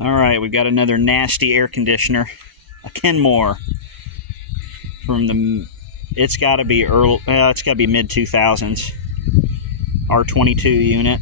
Alright, we've got another nasty air conditioner. A Kenmore from the, it's got to be early, it's got to be mid-2000s. R22 unit.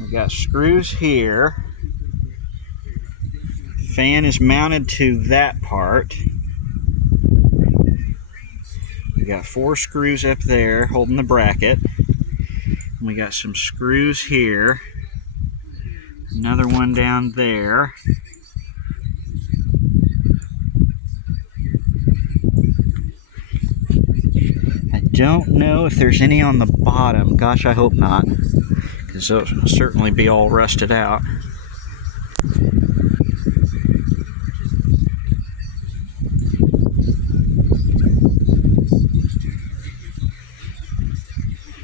We've got screws here. Fan is mounted to that part. We got 4 screws up there holding the bracket. We got some screws here. Another one down there. I don't know if there's any on the bottom. Gosh, I hope not, because those will certainly be all rusted out.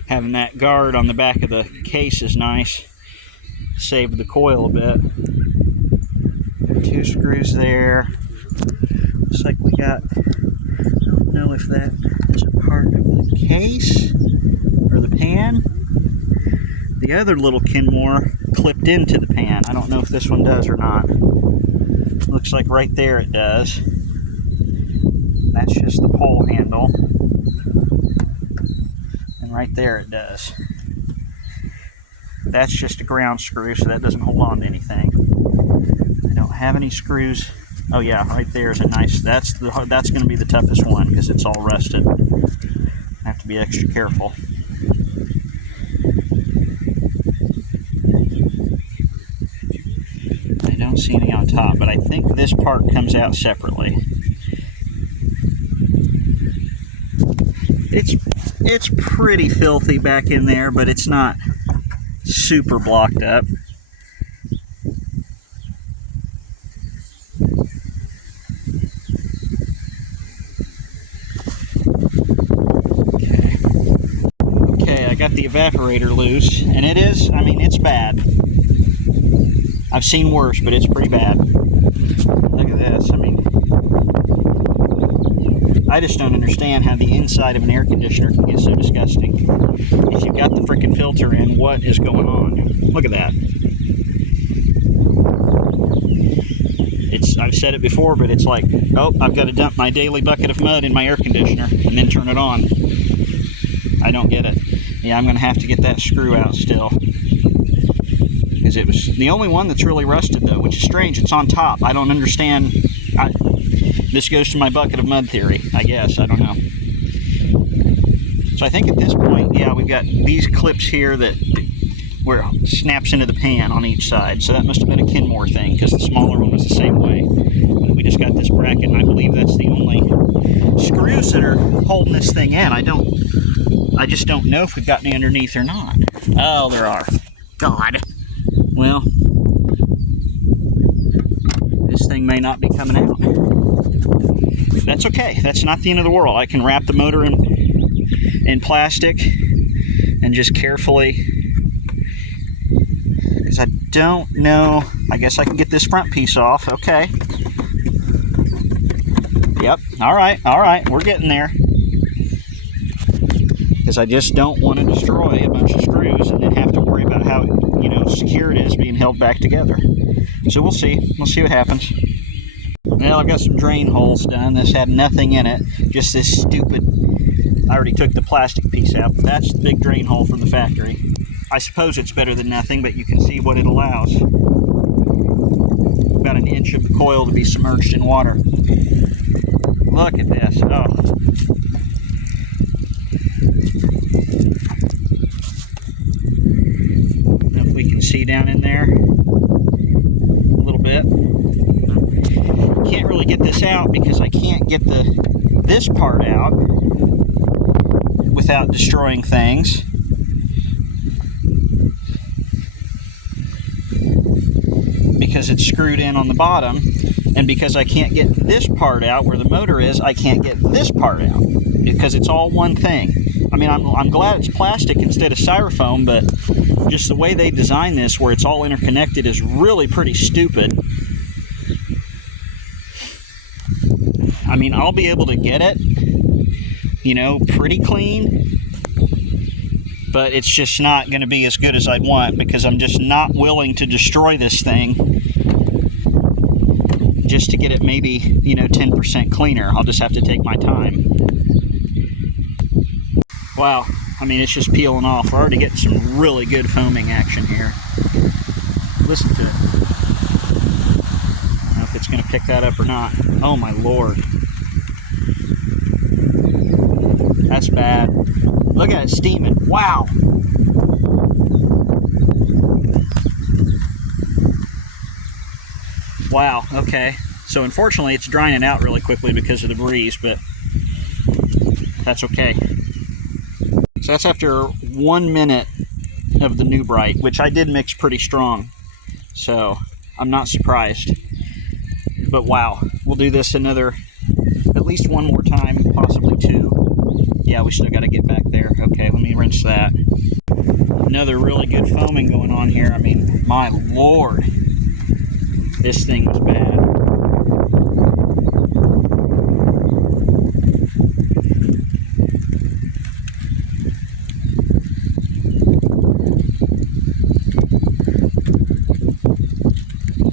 Having that guard on the back of the case is nice. Saved the coil a bit. Got 2 screws there. Looks like we got, I don't know if that is a part of the case or the pan. The other little Kenmore clipped into the pan. I don't know if this one does or not. Looks like right there it does. That's just the pole handle. Right there it does. That's just a ground screw, so that doesn't hold on to anything. I don't have any screws. Oh yeah, right there is a nice, that's going to be the toughest one because it's all rusted. I have to be extra careful. I don't see any on top, but I think this part comes out separately. It's pretty filthy back in there, but it's not super blocked up. Okay, I got the evaporator loose, and it is, I mean, it's bad. I've seen worse, but it's pretty bad. Look at this, I mean, I just don't understand how the inside of an air conditioner can get so disgusting. If you've got the freaking filter in, what is going on? Look at that. I've said it before, but it's like, oh, I've got to dump my daily bucket of mud in my air conditioner and then turn it on. I don't get it. Yeah, I'm going to have to get that screw out still. Because it was the only one that's really rusted, though, which is strange. It's on top. I don't understand. This goes to my bucket of mud theory, I guess. I don't know. So I think at this point, yeah, we've got these clips here that where it snaps into the pan on each side. So that must have been a Kenmore thing, because the smaller one was the same way. But we just got this bracket, and I believe that's the only screws that are holding this thing in. I just don't know if we've got any underneath or not. Oh, there are. God. Well, this thing may not be coming out. That's okay. That's not the end of the world. I can wrap the motor in plastic and just carefully, because I don't know, I guess I can get this front piece off. Okay. Yep. All right. We're getting there. Because I just don't want to destroy a bunch of screws and then have to worry about how, secure it is being held back together. So we'll see. We'll see what happens. Well, I've got some drain holes done. This had nothing in it, just this stupid, I already took the plastic piece out, but that's the big drain hole from the factory. I suppose it's better than nothing, but you can see what it allows. About an inch of the coil to be submerged in water. Look at this. Oh. If we can see down in there a little bit. Can't really get this out because I can't get this part out without destroying things. Because it's screwed in on the bottom, and because I can't get this part out where the motor is, I can't get this part out because it's all one thing. I mean, I'm glad it's plastic instead of styrofoam, but just the way they designed this where it's all interconnected is really pretty stupid. I mean, I'll be able to get it, pretty clean, but it's just not going to be as good as I'd want because I'm just not willing to destroy this thing just to get it maybe, 10% cleaner. I'll just have to take my time. Wow, I mean, it's just peeling off. We're already getting some really good foaming action here. Listen to it. I don't know if it's going to pick that up or not. Oh my Lord. That's bad. Look at it steaming. Wow. Wow, okay. So unfortunately it's drying out really quickly because of the breeze, but that's okay. So that's after 1 minute of the New Bright, which I did mix pretty strong. So I'm not surprised. But wow, we'll do this at least one more time, possibly two. Yeah, we still got to get back there. Okay, let me rinse that. Another really good foaming going on here. I mean, my Lord, this thing was bad.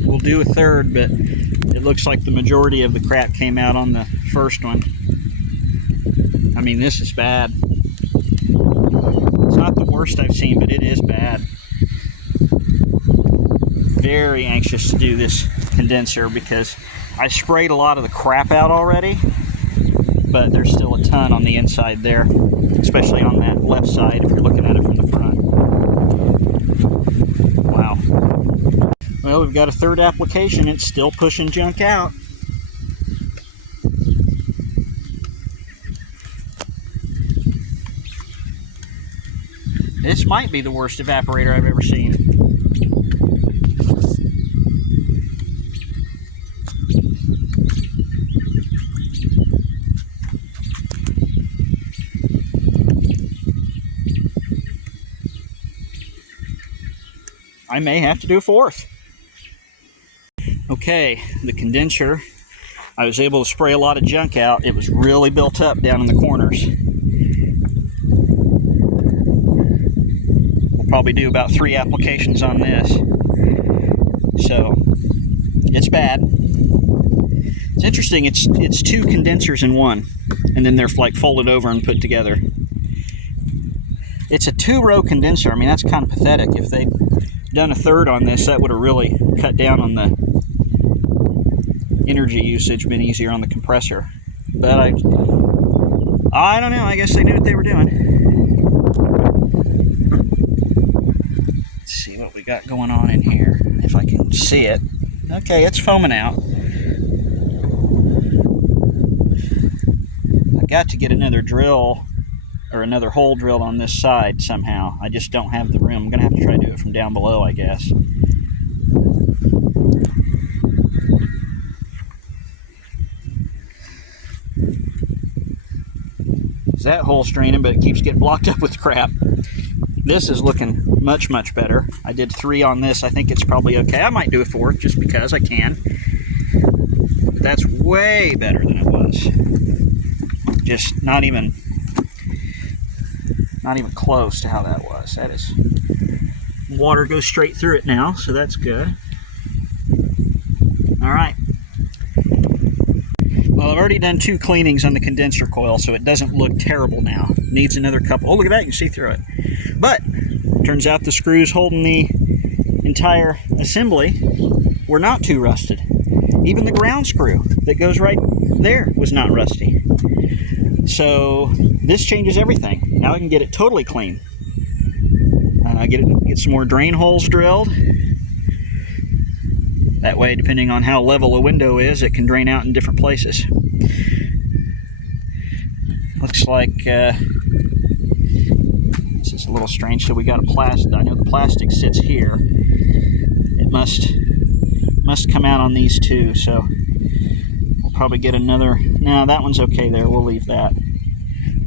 We'll do a third, but it looks like the majority of the crap came out on the first one. I mean, this is bad. It's not the worst I've seen, but it is bad. Very anxious to do this condenser because I sprayed a lot of the crap out already, but there's still a ton on the inside there, especially on that left side if you're looking at it from the front. Wow. Well, we've got a third application. It's still pushing junk out. This might be the worst evaporator I've ever seen. I may have to do a fourth. Okay, the condenser, I was able to spray a lot of junk out. It was really built up down in the corners. We'll probably do about 3 applications on this. So, it's bad. It's interesting, it's 2 condensers in one, and then they're like folded over and put together. It's a 2-row condenser. I mean, that's kind of pathetic. If they'd done a third on this, that would have really cut down on the energy usage, been easier on the compressor. But I don't know, I guess they knew what they were doing. Let's see what we got going on in here, if I can see it. Okay, it's foaming out. I've got to get another drill, or another hole drilled on this side somehow. I just don't have the room. I'm going to have to try to do it from down below, I guess. That hole's draining, but it keeps getting blocked up with crap. This is looking much, much better. I did 3 on this. I think it's probably okay. I might do a 4th just because I can. But that's way better than it was. Just not even close to how that was. That is, water goes straight through it now, so that's good. All right. Well, I've already done 2 cleanings on the condenser coil, so it doesn't look terrible now. Needs another couple. Oh, look at that, you can see through it. But, turns out the screws holding the entire assembly were not too rusted. Even the ground screw that goes right there was not rusty. So, this changes everything. Now I can get it totally clean. Get some more drain holes drilled. That way, depending on how level a window is, it can drain out in different places. Looks like this is a little strange. So we got a plastic. I know the plastic sits here. It must come out on these 2. So we'll probably get another. No, that one's okay there. We'll leave that.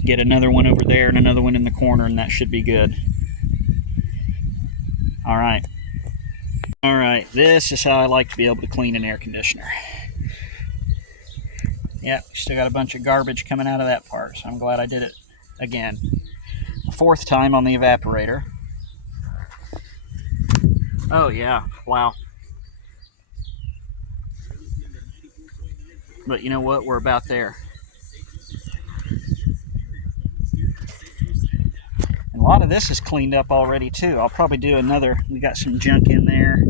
Get another one over there and another one in the corner, and that should be good. All right. Alright, this is how I like to be able to clean an air conditioner. Yep, still got a bunch of garbage coming out of that part, so I'm glad I did it again. 4th time on the evaporator. Oh yeah, wow. But you know what? We're about there. And a lot of this is cleaned up already too. I'll probably do another. We got some junk in there,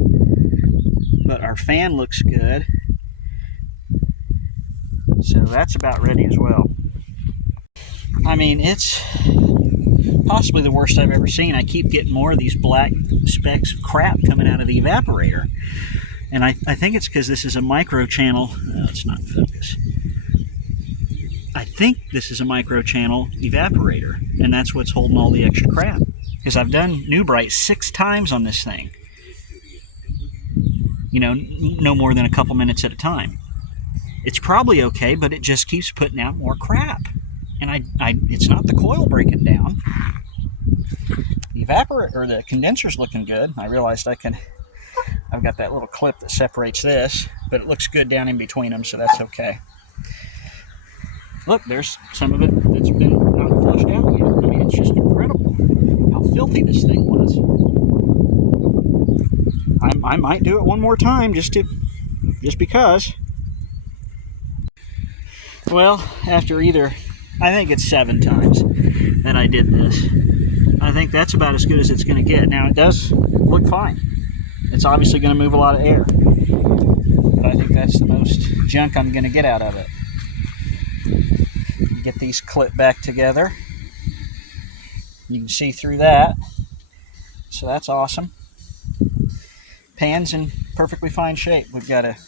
but our fan looks good. So that's about ready as well. I mean, it's possibly the worst I've ever seen. I keep getting more of these black specks of crap coming out of the evaporator. And I think it's because this is a microchannel. No, it's not in focus. I think this is a microchannel evaporator, and that's what's holding all the extra crap. Because I've done New Bright 6 times on this thing. You know, no more than a couple minutes at a time. It's probably okay, but it just keeps putting out more crap. And it's not the coil breaking down. The evaporator, or the condenser's looking good. I realized I've got that little clip that separates this, but it looks good down in between them, so that's okay. Look, there's some of it that's been not flushed out yet. I mean, it's just incredible how filthy this thing was. I might do it one more time just because. Well, after I think it's 7 times that I did this. I think that's about as good as it's going to get. Now, it does look fine. It's obviously going to move a lot of air. But I think that's the most junk I'm going to get out of it. Get these clipped back together. You can see through that. So that's awesome. Pan's in perfectly fine shape. We've got a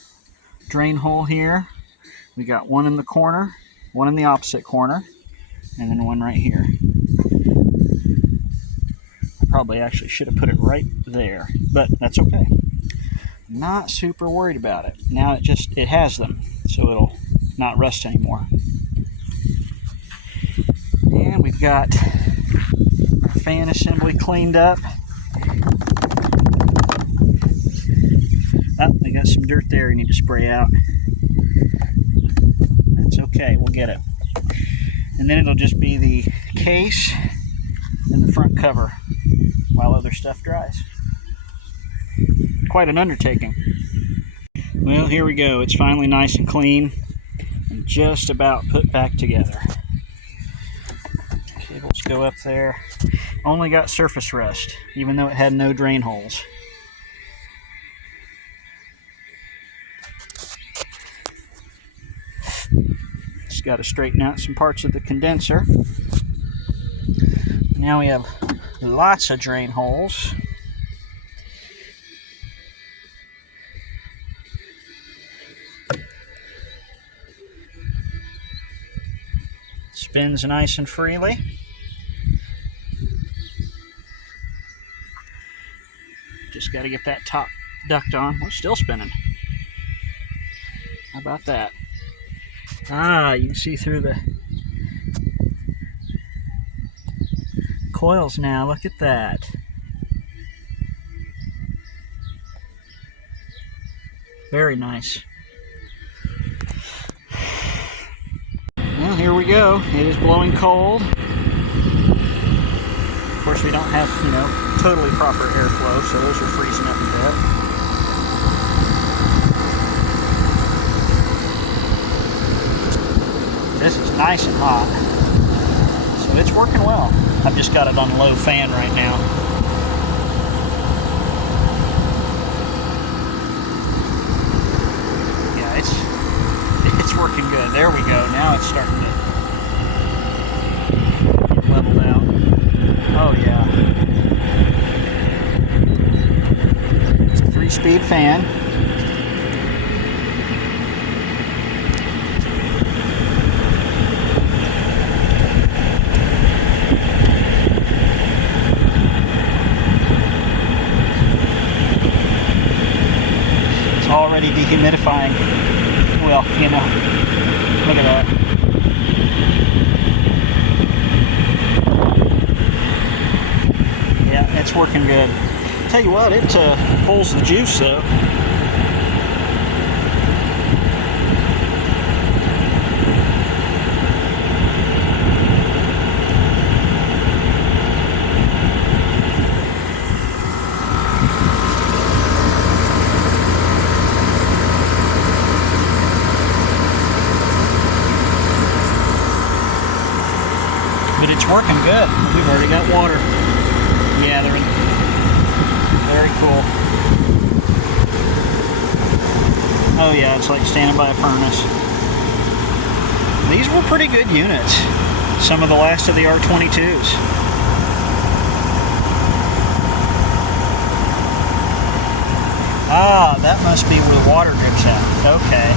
drain hole here. We got one in the corner, one in the opposite corner, and then one right here. I probably actually should have put it right there, but that's okay. Not super worried about it. Now it has them, so it'll not rust anymore. And we've got our fan assembly cleaned up. Oh, we got some dirt there we need to spray out. That's okay, we'll get it. And then it'll just be the case and the front cover while other stuff dries. Quite an undertaking. Well, here we go. It's finally nice and clean and just about put back together. Cables go up there. Only got surface rust, even though it had no drain holes. Just got to straighten out some parts of the condenser. Now we have lots of drain holes. Spins nice and freely. Just got to get that top duct on. We're still spinning. How about that? Ah, you can see through the coils now. Look at that. Very nice. Well, here we go. It is blowing cold. Of course, we don't have, totally proper airflow, so those are freezing up a bit. This is nice and hot, so it's working well. I've just got it on low fan right now. Yeah, it's working good. There we go. Now it's starting to get leveled out. Oh yeah. It's a 3-speed fan. Already dehumidifying. Well, look at that. Yeah, it's working good. Tell you what, it pulls the juice though. already got water gathering. Very cool. Oh yeah, it's like standing by a furnace. These were pretty good units. Some of the last of the R22s. Ah, that must be where the water drips out. Okay.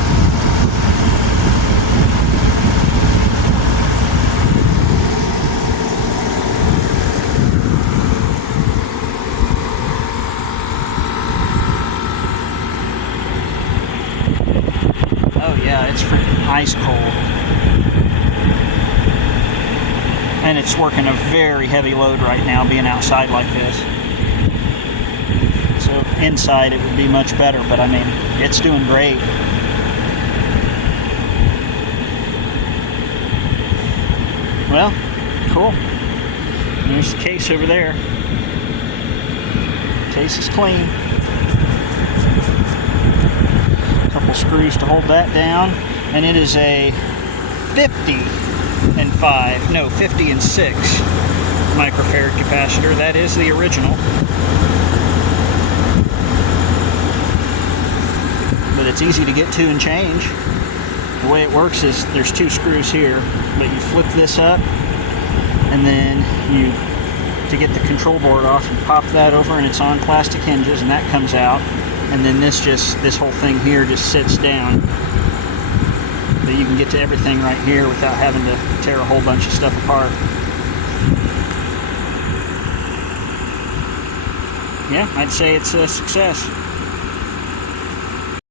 Oh yeah, it's freaking ice cold. And it's working a very heavy load right now being outside like this. So inside it would be much better, but I mean, it's doing great. Well, cool. There's the case over there. Case is clean. Couple screws to hold that down, and it is a 50 and 6 microfarad capacitor. That is the original, but it's easy to get to and change. The way it works is there's 2 screws here, but you flip this up, and then to get the control board off, you pop that over, and it's on plastic hinges, and that comes out. And then this whole thing here just sits down. But you can get to everything right here without having to tear a whole bunch of stuff apart. Yeah, I'd say it's a success.